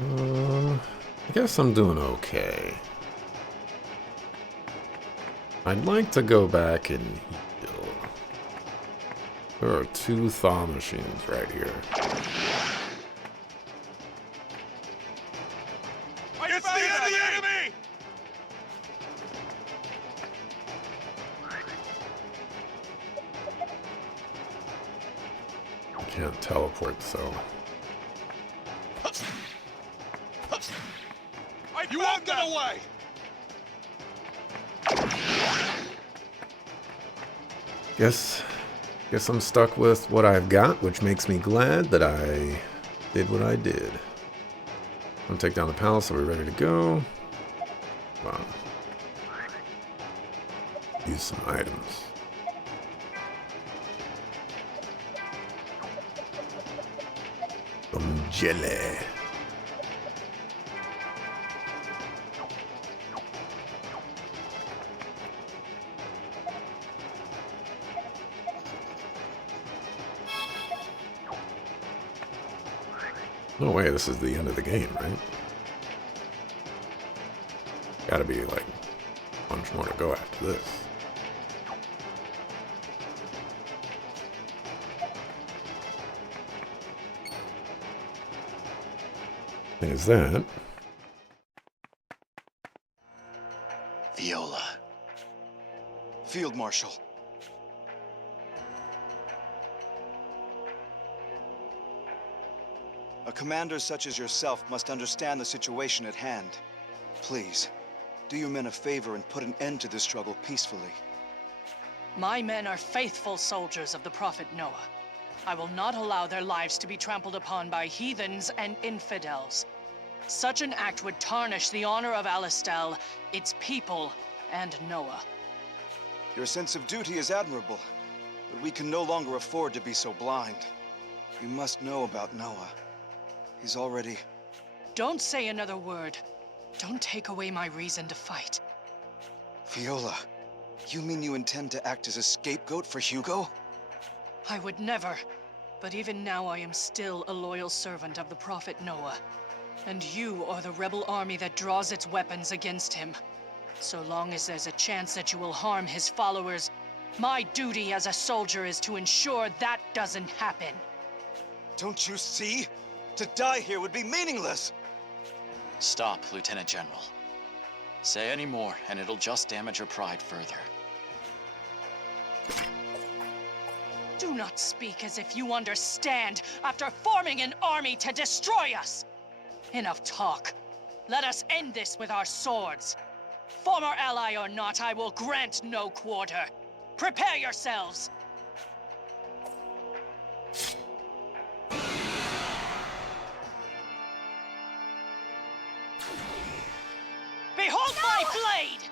I guess I'm doing okay. I'd like to go back and heal. There are 2 thaw machines right here. It's the enemy! I can't teleport, so... You won't get away! Guess I'm stuck with what I've got, which makes me glad that I did what I did. I'm gonna take down the palace, so we're ready to go. Wow. Use some items. Some jelly. No way, this is the end of the game, right? Gotta be like a bunch more to go after this. Thing is that. Viola. Field Marshal. A commander such as yourself must understand the situation at hand. Please, do your men a favor and put an end to this struggle peacefully. My men are faithful soldiers of the Prophet Noah. I will not allow their lives to be trampled upon by heathens and infidels. Such an act would tarnish the honor of Alistel, its people, and Noah. Your sense of duty is admirable, but we can no longer afford to be so blind. You must know about Noah. He's already... Don't say another word. Don't take away my reason to fight. Viola, you mean you intend to act as a scapegoat for Hugo? I would never. But even now I am still a loyal servant of the Prophet Noah. And you are the rebel army that draws its weapons against him. So long as there's a chance that you will harm his followers, my duty as a soldier is to ensure that doesn't happen. Don't you see? To die here would be meaningless! Stop, Lieutenant General. Say any more, and it'll just damage your pride further. Do not speak as if you understand after forming an army to destroy us! Enough talk. Let us end this with our swords. Former ally or not, I will grant no quarter. Prepare yourselves! Behold my blade!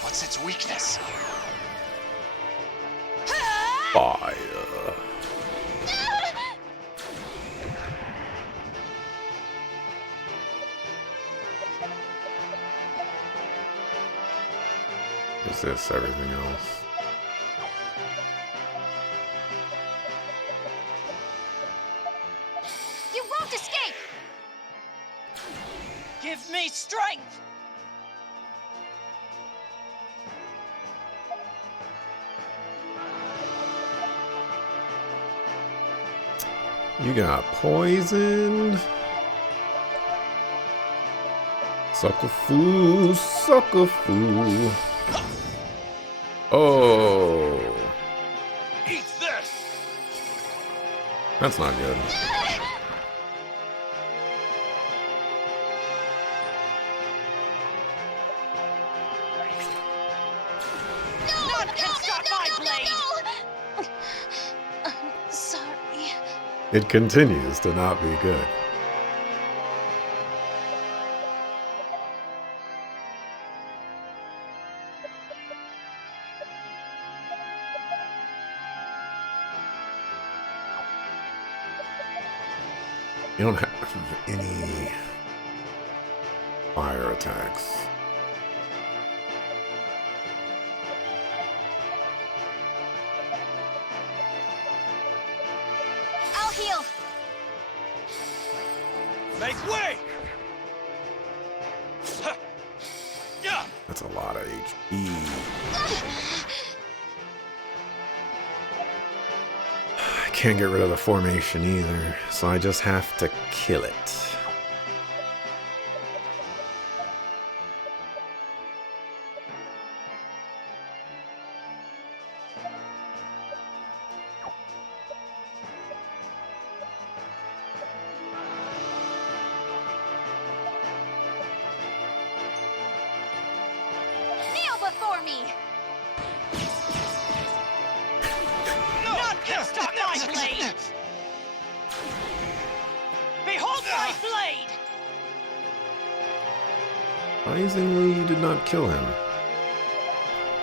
What's its weakness? Fire. Is this everything else? You won't escape! Give me strength! You got poisoned. Sucker foo, sucker foo. Oh. Eat this! That's not good. None can stop my blade! I'm sorry. It continues to not be good. You don't have any fire attacks. I'll heal. Make way! Ha! Yeah! That's a lot of HP. I can't get rid of the formation either, so I just have to kill it. Kneel before me. None can stop my blade! Behold my blade! Surprisingly, you did not kill him.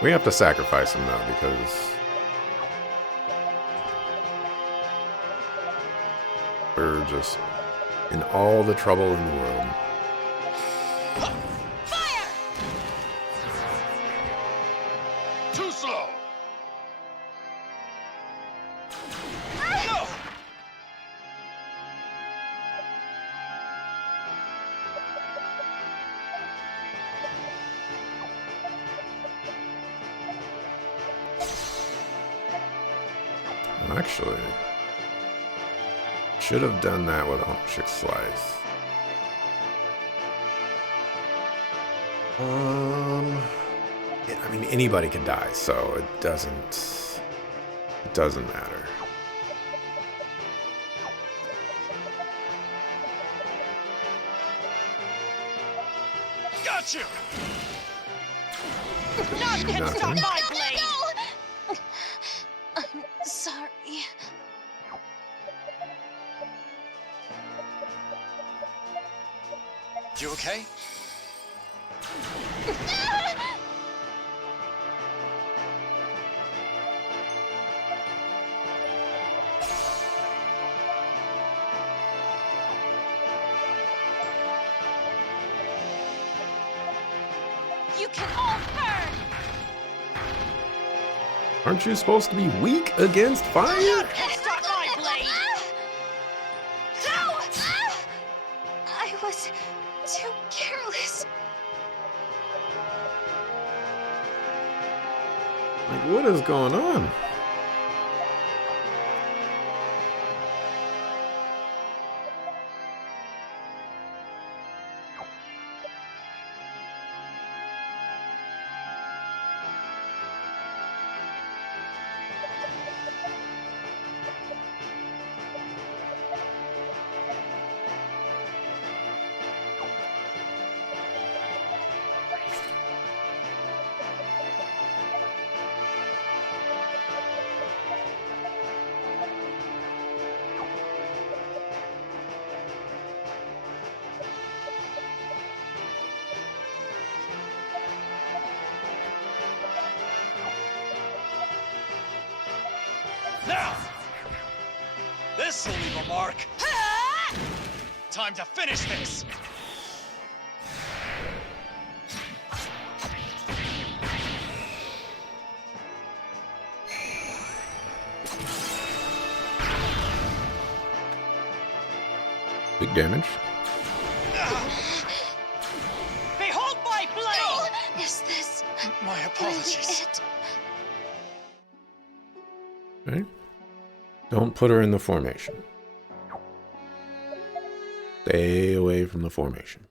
We have to sacrifice him though, because we're just in all the trouble in the world. Fire! Too slow! No! Actually, should have done that with Chick Slice. Yeah, I mean, anybody can die, so it doesn't matter. Got you! None can can stop stop my my blade! No! I'm sorry. You okay? You can all burn! Aren't you supposed to be weak against fire? None can stop my blade! No! I was too careless. Like, what is going on? Now! This'll leave a mark. Time to finish this! Big damage. Behold my blade! Is this My really apologies. it? Okay. Don't put her in the formation. Stay away from the formation.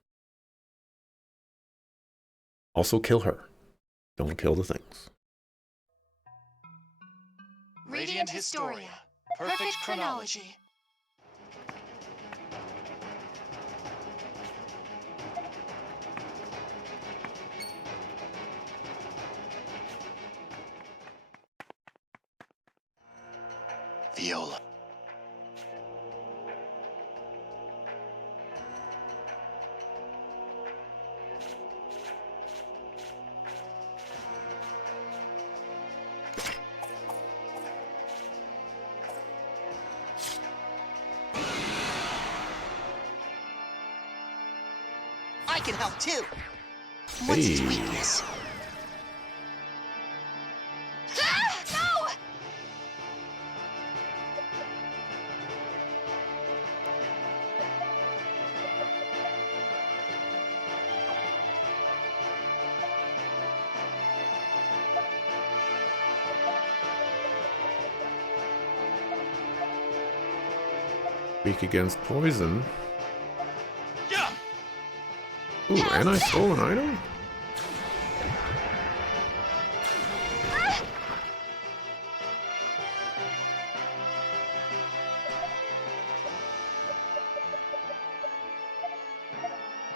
Also kill her. Don't kill the things. Radiant Historia. Perfect chronology. Viola. I can help too. What's his Hey. weakness? No! Weak against poison. Yeah. Ooh, and I stole an item?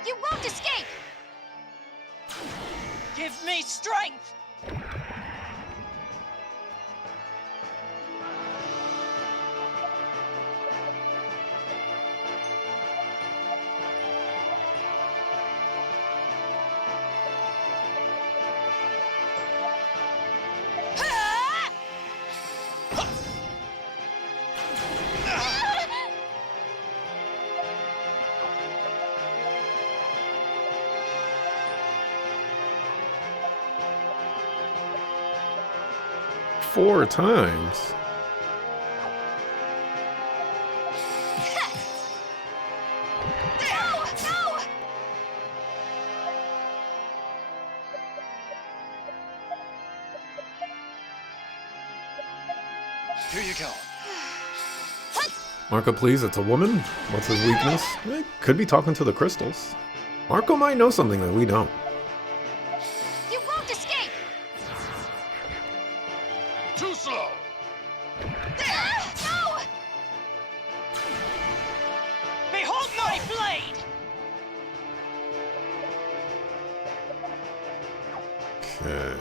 You won't escape! Give me strength! Four times. No! No! Here you go. Marco, please, it's a woman. What's his weakness? Could be talking to the crystals. Marco might know something that we don't. You won't escape! Too slow. No! Behold my blade! Okay.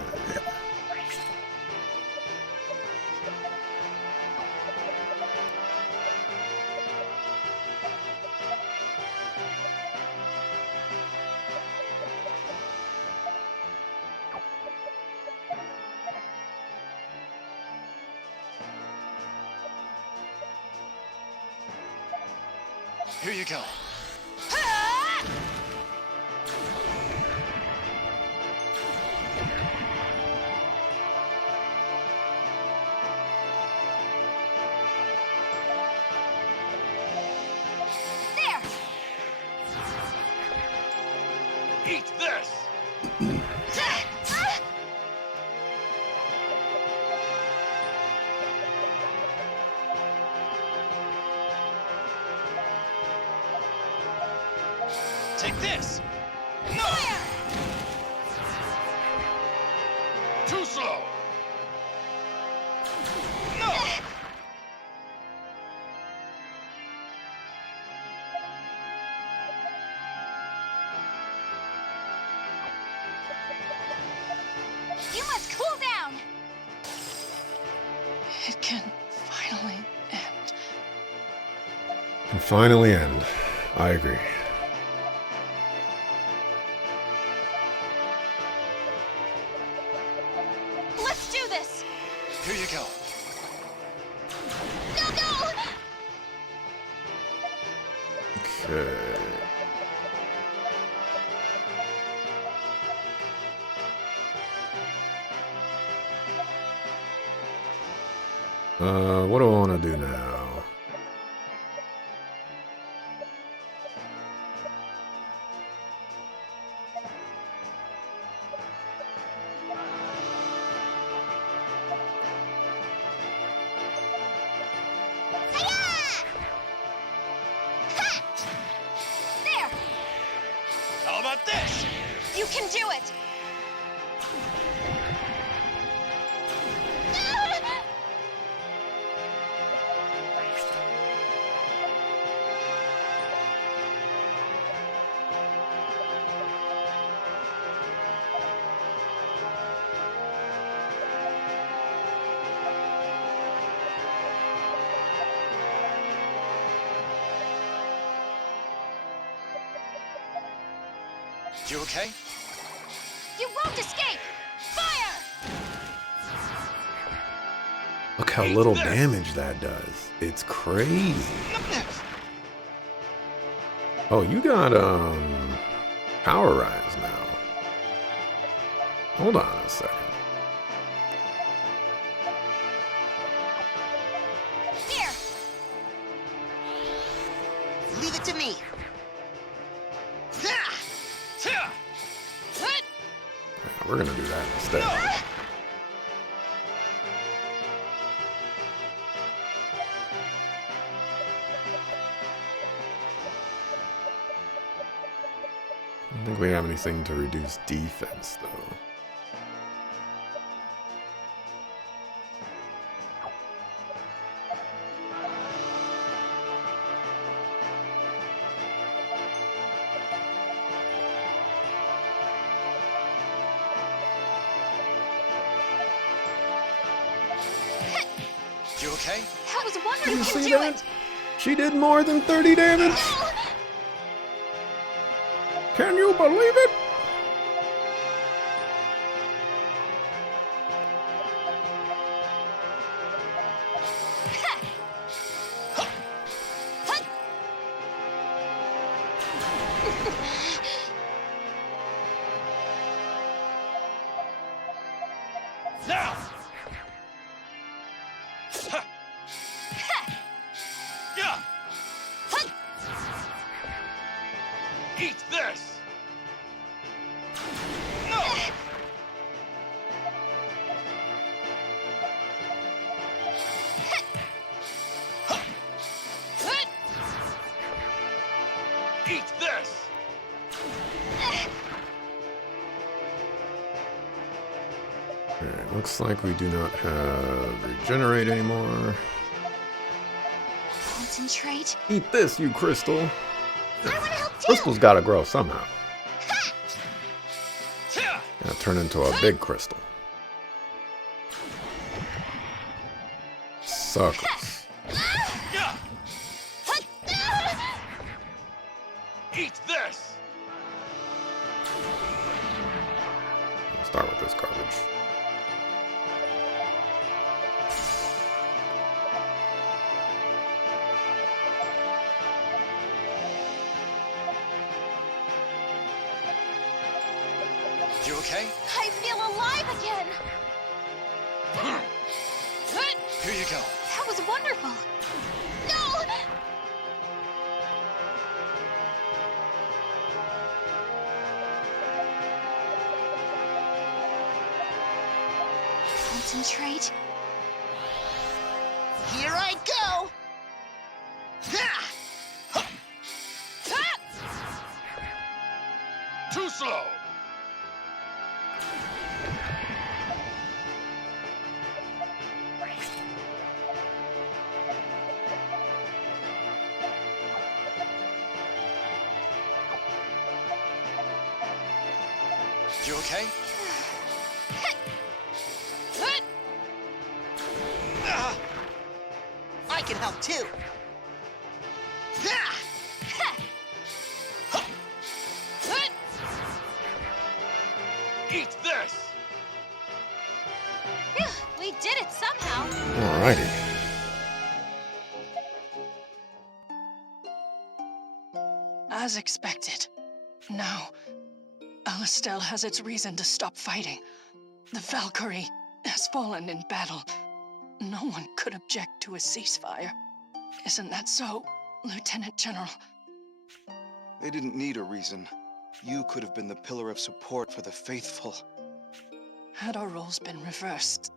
Here you go. There! Eat this. Take this. No. Fire! Too slow. No. You must cool down! It can finally end. Can finally end. I agree. Let's do this! Here you go. No, no! Okay. What do I want to do now? There! How about this? You can do it! You okay? You won't escape! Fire! Look how little damage that does. It's crazy. Oh, you got, Power rise now. Hold on a second. Here! Leave it to me. Yeah, we're gonna do that instead. I don't think we have anything to reduce defense, though. You okay? I was wondering You if you see do that? it! She did more than 30 damage! Can you believe it? Now! Yeah! Eat this! No! Eat this! Alright, looks like we do not have regenerate anymore. Concentrate. Eat this, you crystal! I want to help too! Crystal's gotta grow somehow. Yeah! Gotta turn into a big crystal. Suckers. Yeah! Eat this! I'll start with this garbage. You okay? I feel alive again! Here you go. That was wonderful! No! Concentrate. Here I go! Too slow! You okay? I can help too. Eat this! Phew, we did it somehow. Alrighty. As expected. Now, Alastel has its reason to stop fighting. The Valkyrie has fallen in battle. No one could object to a ceasefire. Isn't that so, Lieutenant General? They didn't need a reason. You could have been the pillar of support for the faithful. Had our roles been reversed,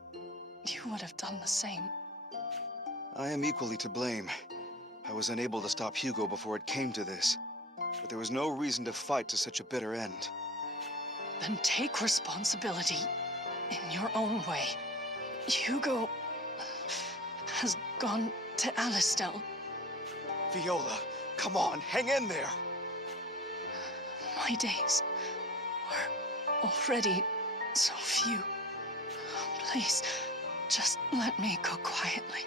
you would have done the same. I am equally to blame. I was unable to stop Hugo before it came to this. But there was no reason to fight to such a bitter end. Then take responsibility in your own way. Hugo has gone to Alastel. Viola, come on, hang in there! My days were already so few. Please, just let me go quietly.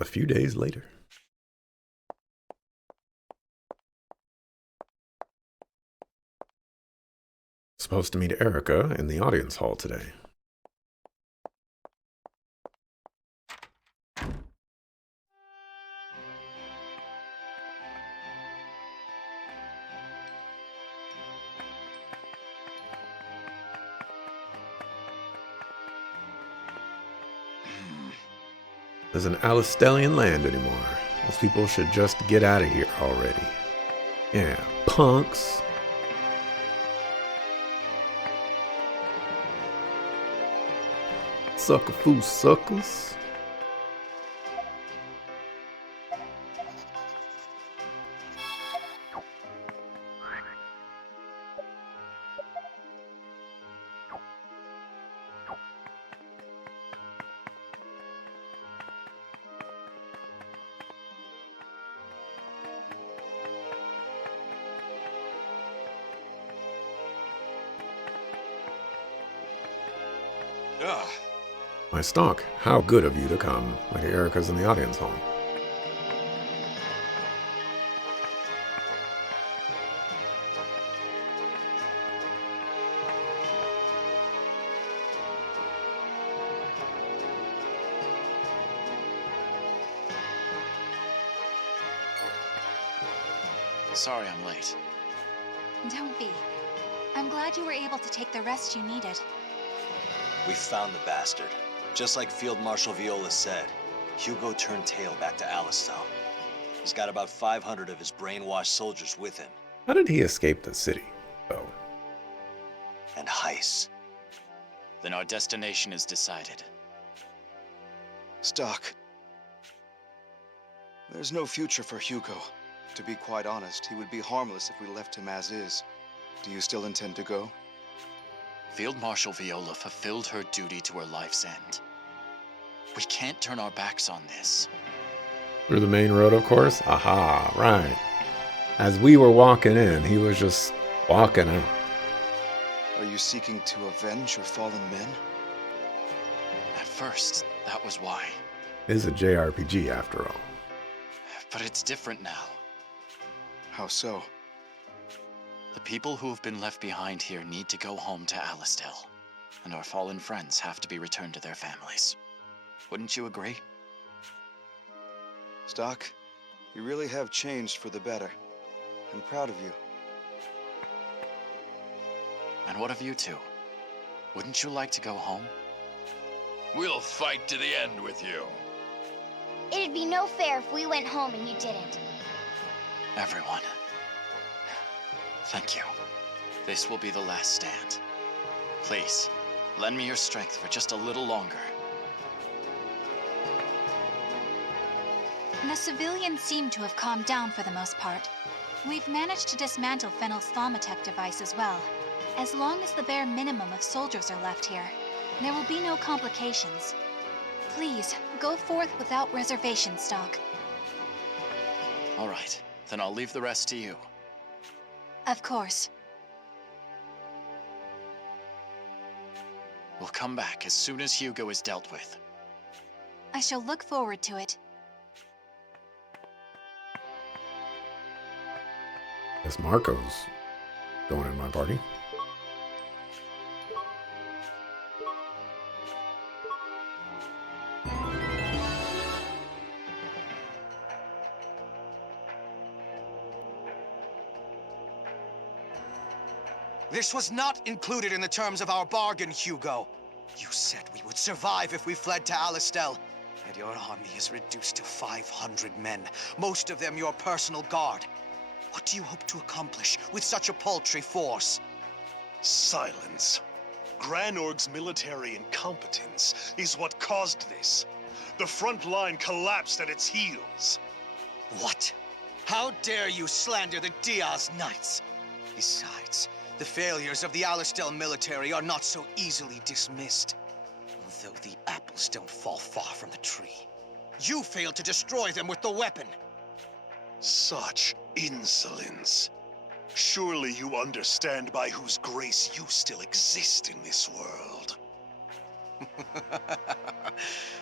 A few days later. Supposed to meet Erica in the audience hall today. Doesn't Alistellian land anymore. Those people should just get out of here already. Yeah, punks. Sucker foo suckers. Ah, My stock, how good of you to come. Lady Erica's in the audience hall. Sorry I'm late. Don't be. I'm glad you were able to take the rest you needed. We found the bastard. Just like Field Marshal Viola said, Hugo turned tail back to Alistel. He's got about 500 of his brainwashed soldiers with him. How did he escape the city, though? And Heiss. Then our destination is decided. Stock. There's no future for Hugo. To be quite honest, he would be harmless if we left him as is. Do you still intend to go? Field Marshal Viola fulfilled her duty to her life's end. We can't turn our backs on this. Through the main road, of course? Aha, right. As we were walking in, he was just walking out. Are you seeking to avenge your fallen men? At first, that was why. It is a JRPG after all. But it's different now. How so? The people who have been left behind here need to go home to Alistel, and our fallen friends have to be returned to their families. Wouldn't you agree? Stock, you really have changed for the better. I'm proud of you. And what of you two? Wouldn't you like to go home? We'll fight to the end with you. It'd be no fair if we went home and you didn't. Everyone. Thank you. This will be the last stand. Please, lend me your strength for just a little longer. The civilians seem to have calmed down for the most part. We've managed to dismantle Fennel's thaumatech device as well. As long as the bare minimum of soldiers are left here, there will be no complications. Please, go forth without reservation, Stock. All right, then I'll leave the rest to you. Of course. We'll come back as soon as Hugo is dealt with. I shall look forward to it. Guess Marco's going in my party. This was not included in the terms of our bargain, Hugo. You said we would survive if we fled to Alistel, and your army is reduced to 500 men, most of them your personal guard. What do you hope to accomplish with such a paltry force? Silence. Granorg's military incompetence is what caused this. The front line collapsed at its heels. What? How dare you slander the Diaz Knights? Besides, the failures of the Alistel military are not so easily dismissed. Although the apples don't fall far from the tree. You failed to destroy them with the weapon. Such insolence. Surely you understand by whose grace you still exist in this world.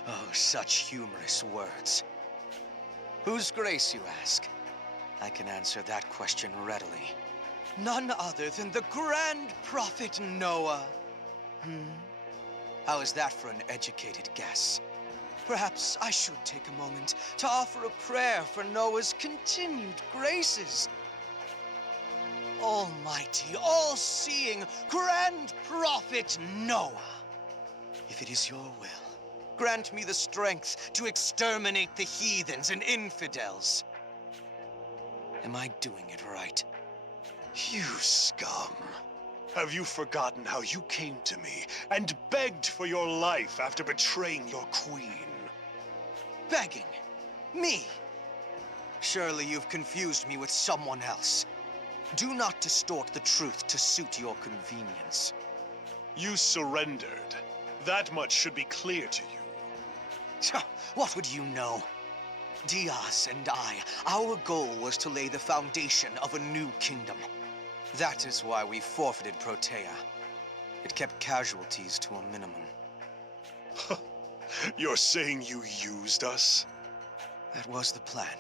Oh, such humorous words. Whose grace, you ask? I can answer that question readily. None other than the Grand Prophet Noah. How is that for an educated guess? Perhaps I should take a moment to offer a prayer for Noah's continued graces. Almighty, all-seeing, Grand Prophet Noah, if it is your will, grant me the strength to exterminate the heathens and infidels. Am I doing it right? You scum. Have you forgotten how you came to me and begged for your life after betraying your queen? Begging? Me? Surely you've confused me with someone else. Do not distort the truth to suit your convenience. You surrendered. That much should be clear to you. What would you know? Diaz and I, our goal was to lay the foundation of a new kingdom. That is why we forfeited Protea. It kept casualties to a minimum. You're saying you used us? That was the plan.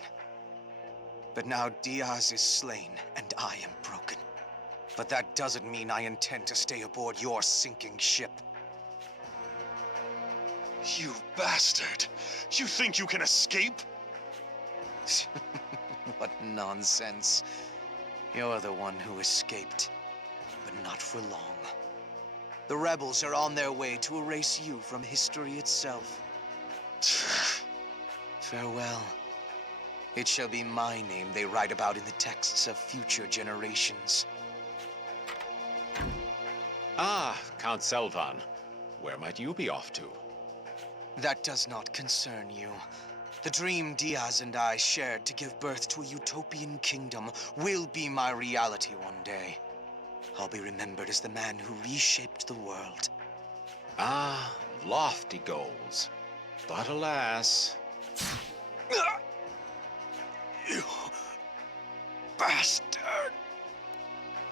But now Diaz is slain, and I am broken. But that doesn't mean I intend to stay aboard your sinking ship. You bastard! You think you can escape? What nonsense. You're the one who escaped, but not for long. The rebels are on their way to erase you from history itself. Farewell. It shall be my name they write about in the texts of future generations. Ah, Count Selvan. Where might you be off to? That does not concern you. The dream Diaz and I shared to give birth to a utopian kingdom will be my reality one day. I'll be remembered as the man who reshaped the world. Ah, lofty goals. But alas... You bastard!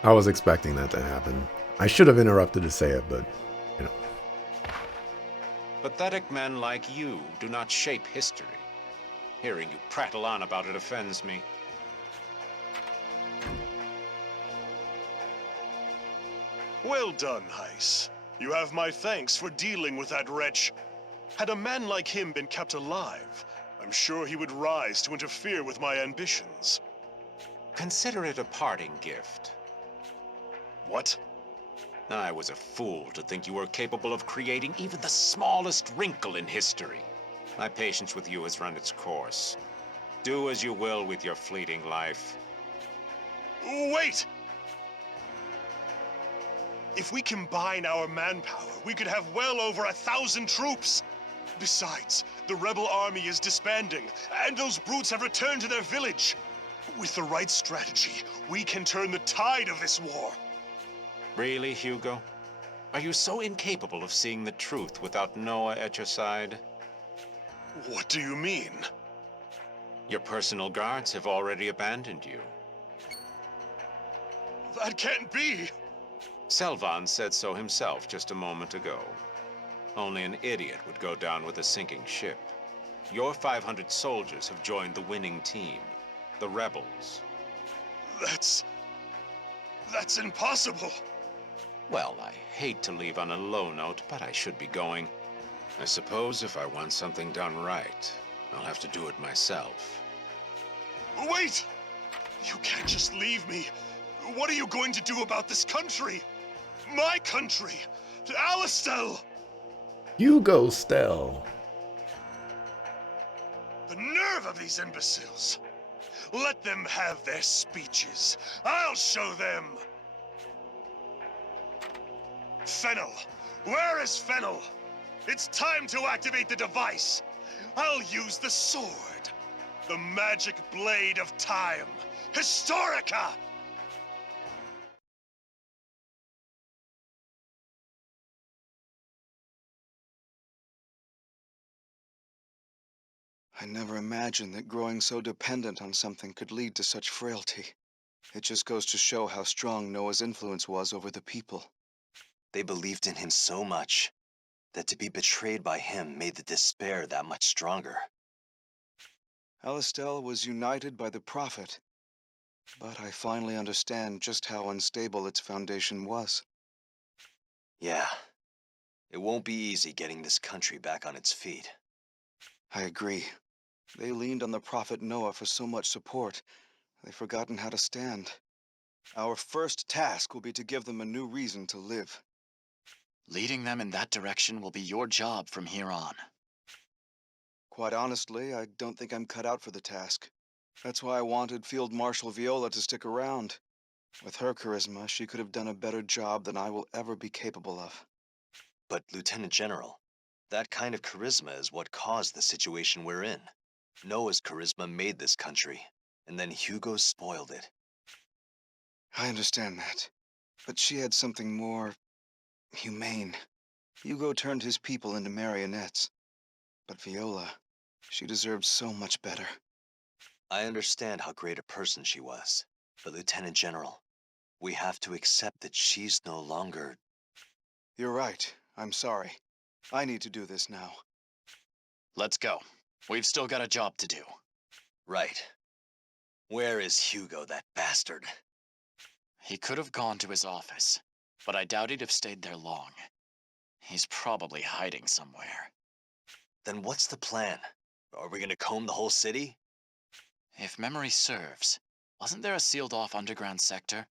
I was expecting that to happen. I should have interrupted to say it, but, you know. Pathetic men like you do not shape history. Hearing you prattle on about it offends me. Well done, Heiss. You have my thanks for dealing with that wretch. Had a man like him been kept alive, I'm sure he would rise to interfere with my ambitions. Consider it a parting gift. What? I was a fool to think you were capable of creating even the smallest wrinkle in history. My patience with you has run its course. Do as you will with your fleeting life. Wait! If we combine our manpower, we could have well over 1,000 troops. Besides, the rebel army is disbanding, and those brutes have returned to their village. With the right strategy, we can turn the tide of this war. Really, Hugo? Are you so incapable of seeing the truth without Noah at your side? What do you mean? Your personal guards have already abandoned you. That can't be! Selvan said so himself just a moment ago. Only an idiot would go down with a sinking ship. Your 500 soldiers have joined the winning team, the rebels. That's impossible! Well, I hate to leave on a low note, but I should be going. I suppose if I want something done right, I'll have to do it myself. Wait! You can't just leave me. What are you going to do about this country? My country! Alistel! Hugo Stell. The nerve of these imbeciles! Let them have their speeches. I'll show them! Fennel! Where is Fennel? It's time to activate the device! I'll use the sword! The magic blade of time! Historica! I never imagined that growing so dependent on something could lead to such frailty. It just goes to show how strong Noah's influence was over the people. They believed in him so much that to be betrayed by him made the despair that much stronger. Alistel was united by the Prophet. But I finally understand just how unstable its foundation was. Yeah, it won't be easy getting this country back on its feet. I agree. They leaned on the prophet Noah for so much support, they've forgotten how to stand. Our first task will be to give them a new reason to live. Leading them in that direction will be your job from here on. Quite honestly, I don't think I'm cut out for the task. That's why I wanted Field Marshal Viola to stick around. With her charisma, she could have done a better job than I will ever be capable of. But, Lieutenant General, that kind of charisma is what caused the situation we're in. Noah's charisma made this country, and then Hugo spoiled it. I understand that. But she had something more humane. Hugo turned his people into marionettes. But Viola, she deserved so much better. I understand how great a person she was, but Lieutenant General, we have to accept that she's no longer... You're right. I'm sorry. I need to do this now. Let's go. We've still got a job to do. Right. Where is Hugo, that bastard? He could have gone to his office, but I doubt he'd have stayed there long. He's probably hiding somewhere. Then what's the plan? Are we gonna comb the whole city? If memory serves, wasn't there a sealed-off underground sector?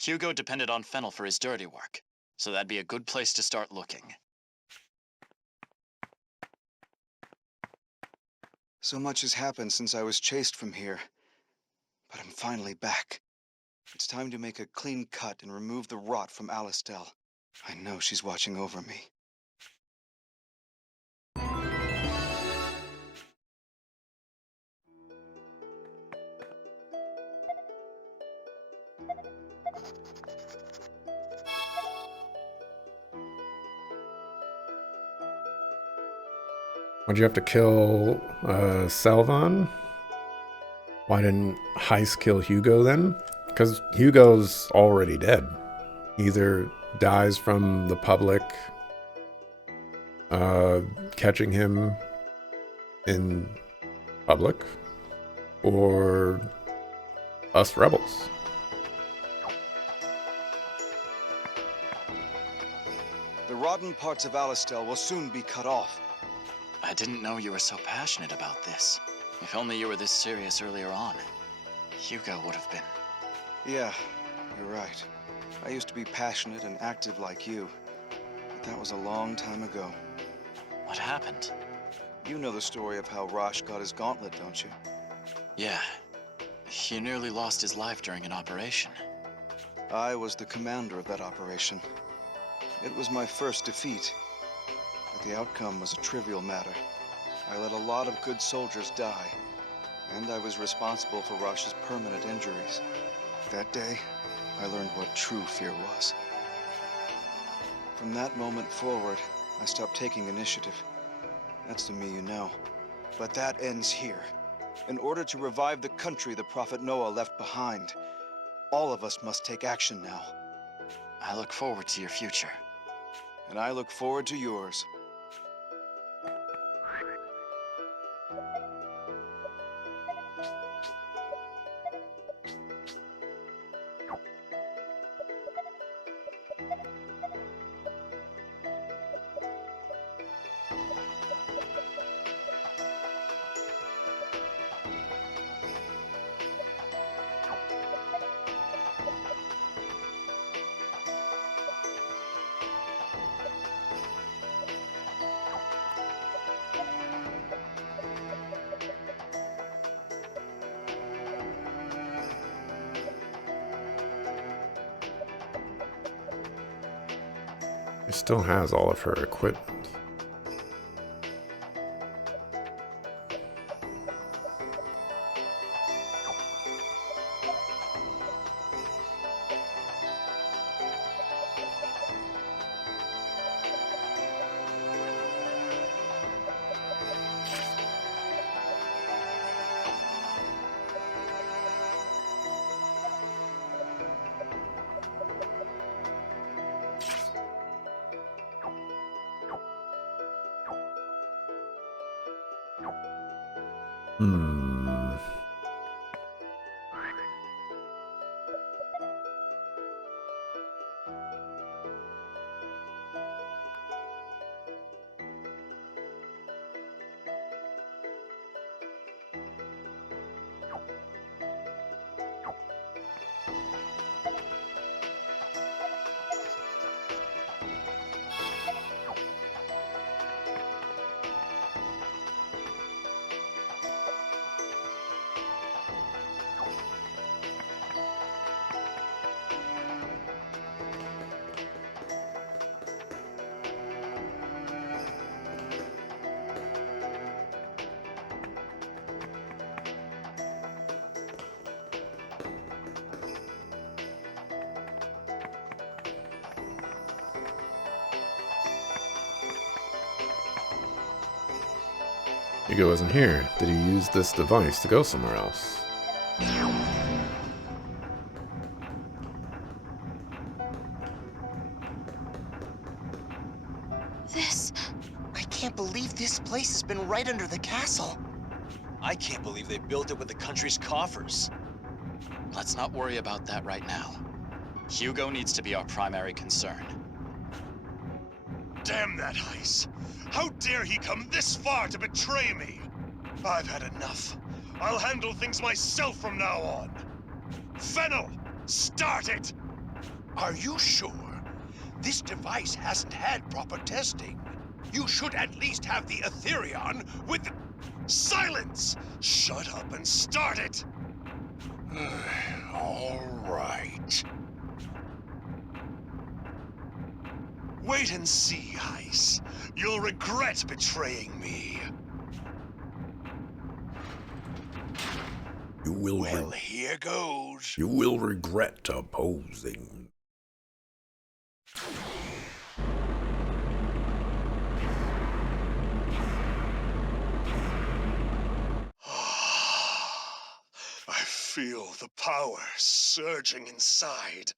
Hugo depended on Fennel for his dirty work, so that'd be a good place to start looking. So much has happened since I was chased from here. But I'm finally back. It's time to make a clean cut and remove the rot from Alistel. I know she's watching over me. Why'd you have to kill Selvan? Why didn't Heist kill Hugo then? Because Hugo's already dead. Either dies from the public catching him in public, or us rebels. The rotten parts of Alistel will soon be cut off. I didn't know you were so passionate about this. If only you were this serious earlier on. Hugo would have been. Yeah, you're right. I used to be passionate and active like you. But that was a long time ago. What happened? You know the story of how Rosh got his gauntlet, don't you? Yeah. He nearly lost his life during an operation. I was the commander of that operation. It was my first defeat, but the outcome was a trivial matter. I let a lot of good soldiers die, and I was responsible for Rosh's permanent injuries. That day, I learned what true fear was. From that moment forward, I stopped taking initiative. That's the me you know. But that ends here. In order to revive the country the Prophet Noah left behind, all of us must take action now. I look forward to your future. And I look forward to yours. She still has all of her equipment. Hugo isn't here. Did he use this device to go somewhere else? I can't believe this place has been right under the castle. I can't believe they built it with the country's coffers. Let's not worry about that right now. Hugo needs to be our primary concern. Damn that Heis! How dare he come this far to betray me? I've had enough. I'll handle things myself from now on. Fennel, start it! Are you sure? This device hasn't had proper testing. You should at least have the Etherion with... Silence! Shut up and start it! All right. Wait and see, Heis. You'll regret betraying me. You will. Well, here goes. You will regret opposing. I feel the power surging inside.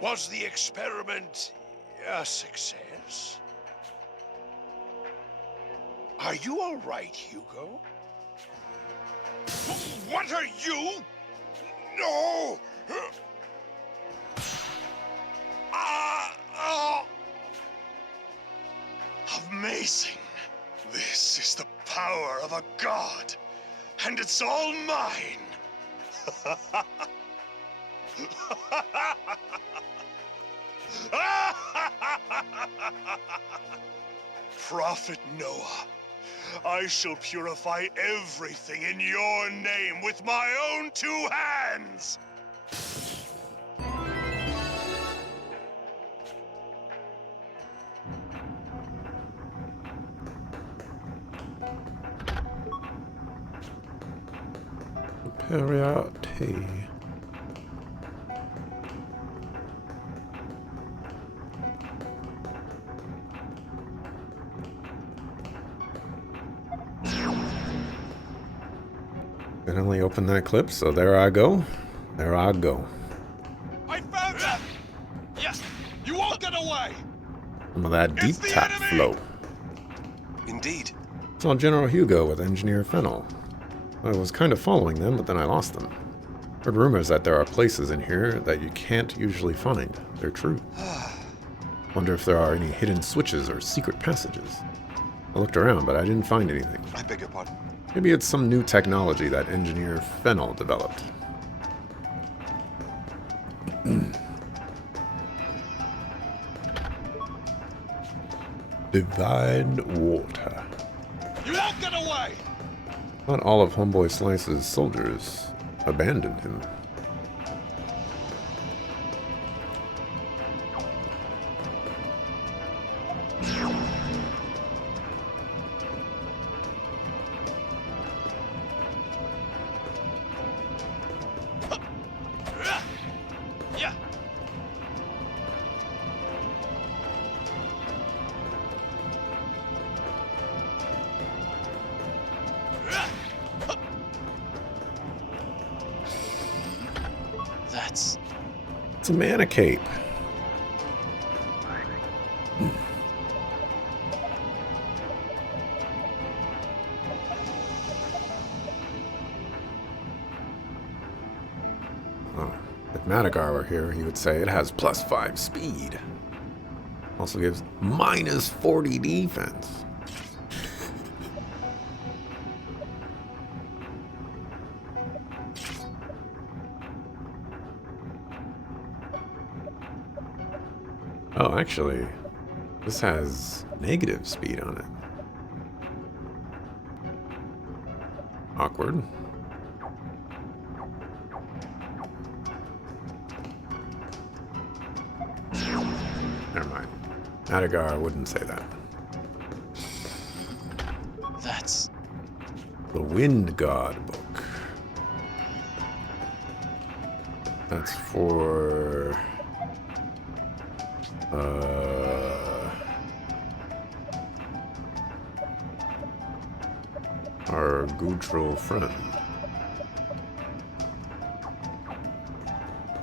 Was the experiment a success? Are you all right, Hugo? What are you? No! Amazing. This is the power of a god, and it's all mine. Prophet Noah, I shall purify everything in your name with my own two hands! Superiority. Finally opened that clip, so there I go. There I go. I found it! Yes! You won't get away! Some of that deep tap flow. Indeed. Saw General Hugo with Engineer Fennel. I was kind of following them, but then I lost them. Heard rumors that there are places in here that you can't usually find. They're true. Wonder if there are any hidden switches or secret passages. I looked around, but I didn't find anything. I beg your pardon. Maybe it's some new technology that Engineer Fennel developed. Divine water. You won't get away! Not all of Homeboy Slice's soldiers abandoned him. Yeah. It's a mana cape. Madagar were here, he would say it has +5 speed. Also gives -40 defense. Oh, actually, this has negative speed on it. Awkward. Never mind. Madagar wouldn't say that. That's... The Wind God book. That's for... our Gutral friend.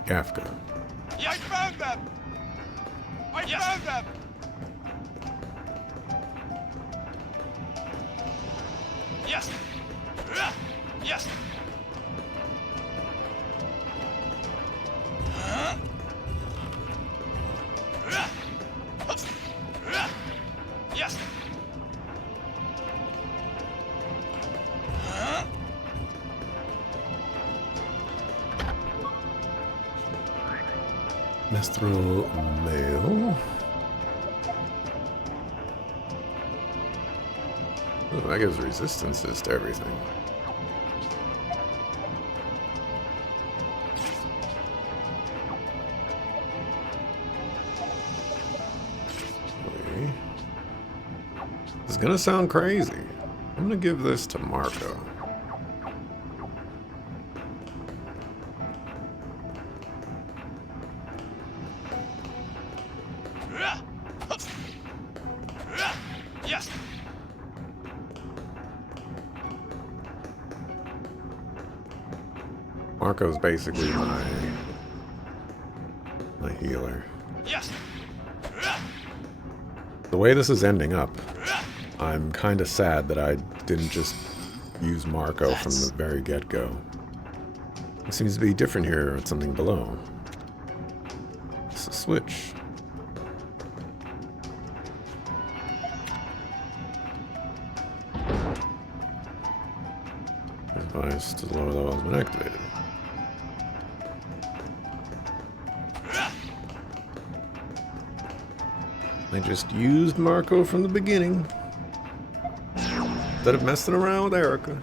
Kafka. I found them! I found them! Yes! Yes! Yes! Mistral Mail. Oh, that gives resistances to everything. Okay. This is gonna sound crazy. I'm gonna give this to Marco. Yes! Marco's basically my healer. Yes! The way this is ending up, I'm kind of sad that I didn't just use Marco from the very get-go. It seems to be different here with something below. It's a switch. Device to lower level has been activated. I just used Marco from the beginning instead of messing around with Erica.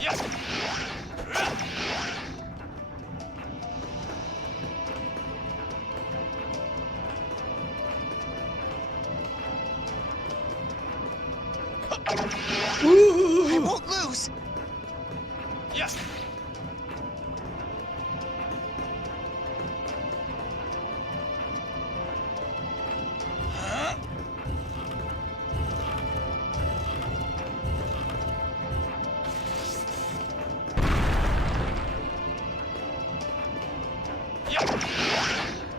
Yes! I won't lose! Yes!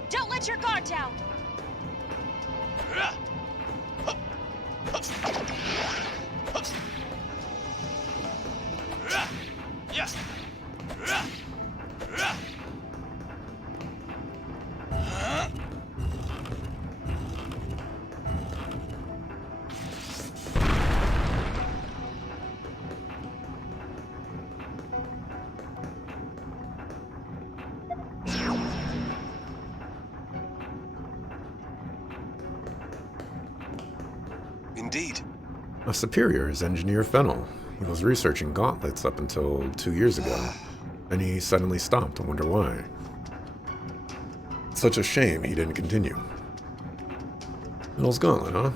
Don't let your guard down! Yes! Indeed. A superior is Engineer Fennel. He was researching gauntlets up until 2 years ago, and he suddenly stopped. I wonder why. Such a shame he didn't continue. Fennel's gauntlet, huh?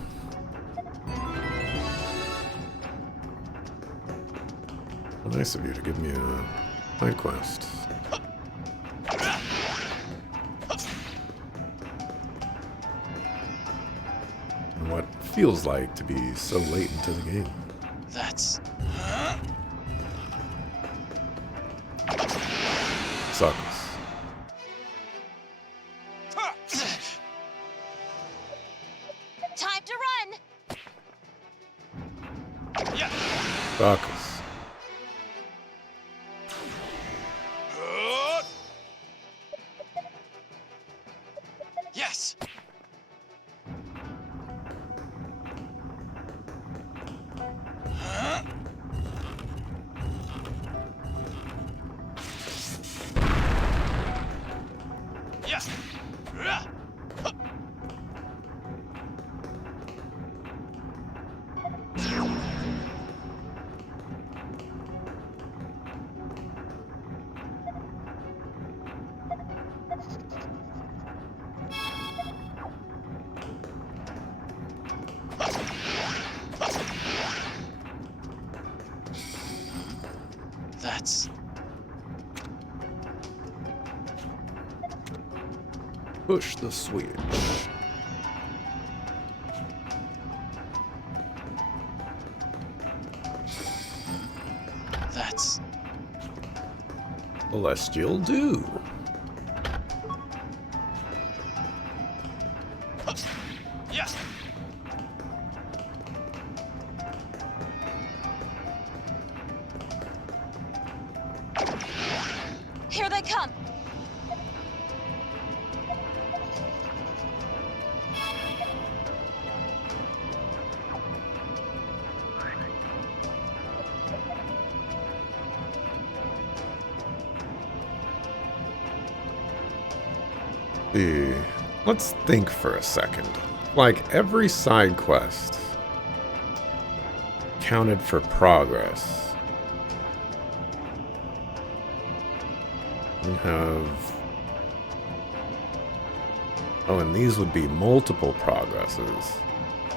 Well, nice of you to give me a side quest. And what feels like to be so late into the game. That's... Sucks. Time to run! Sucks. Yes. Yes. That's... Push the switch. That's... Celestial Dew. Yes. Here they come! Let's think for a second. Like, every side quest counted for progress. We have... Oh, and these would be multiple progresses.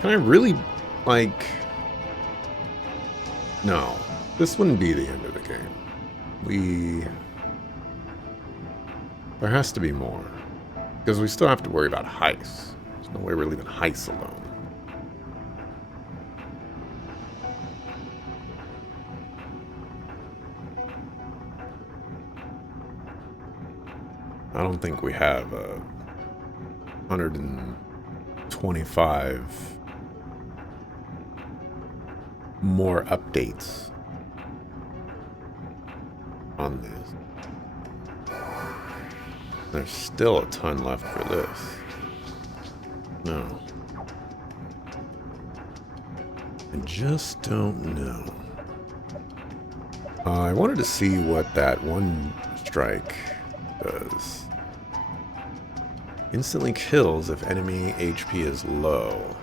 Can I really, like... No. This wouldn't be the end of the game. There has to be more. Because we still have to worry about heists. There's no way we're leaving heists alone. I don't think we have 125 more updates on this. There's still a ton left for this. No. I just don't know. I wanted to see what that one strike does. Instantly kills if enemy HP is low.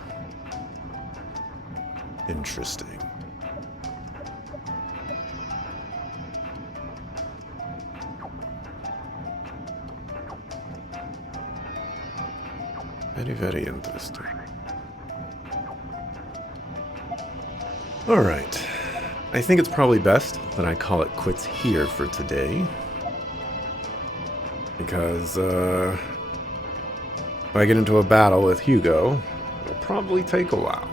Interesting. Very, very interesting. Alright. I think it's probably best that I call it quits here for today. Because, if I get into a battle with Hugo, it'll probably take a while.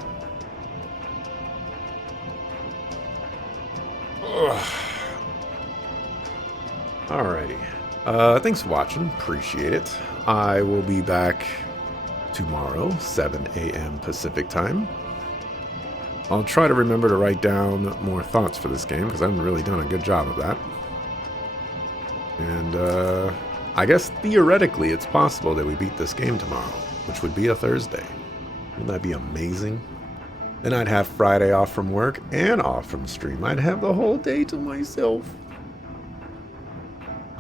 Ugh. Alrighty. Thanks for watching. Appreciate it. I will be back tomorrow, 7 a.m. Pacific time. I'll try to remember to write down more thoughts for this game, because I haven't really done a good job of that. And, I guess theoretically it's possible that we beat this game tomorrow, which would be a Thursday. Wouldn't that be amazing? Then I'd have Friday off from work and off from stream. I'd have the whole day to myself.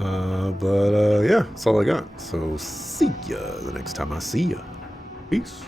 Yeah, that's all I got. So see ya the next time I see ya. Peace.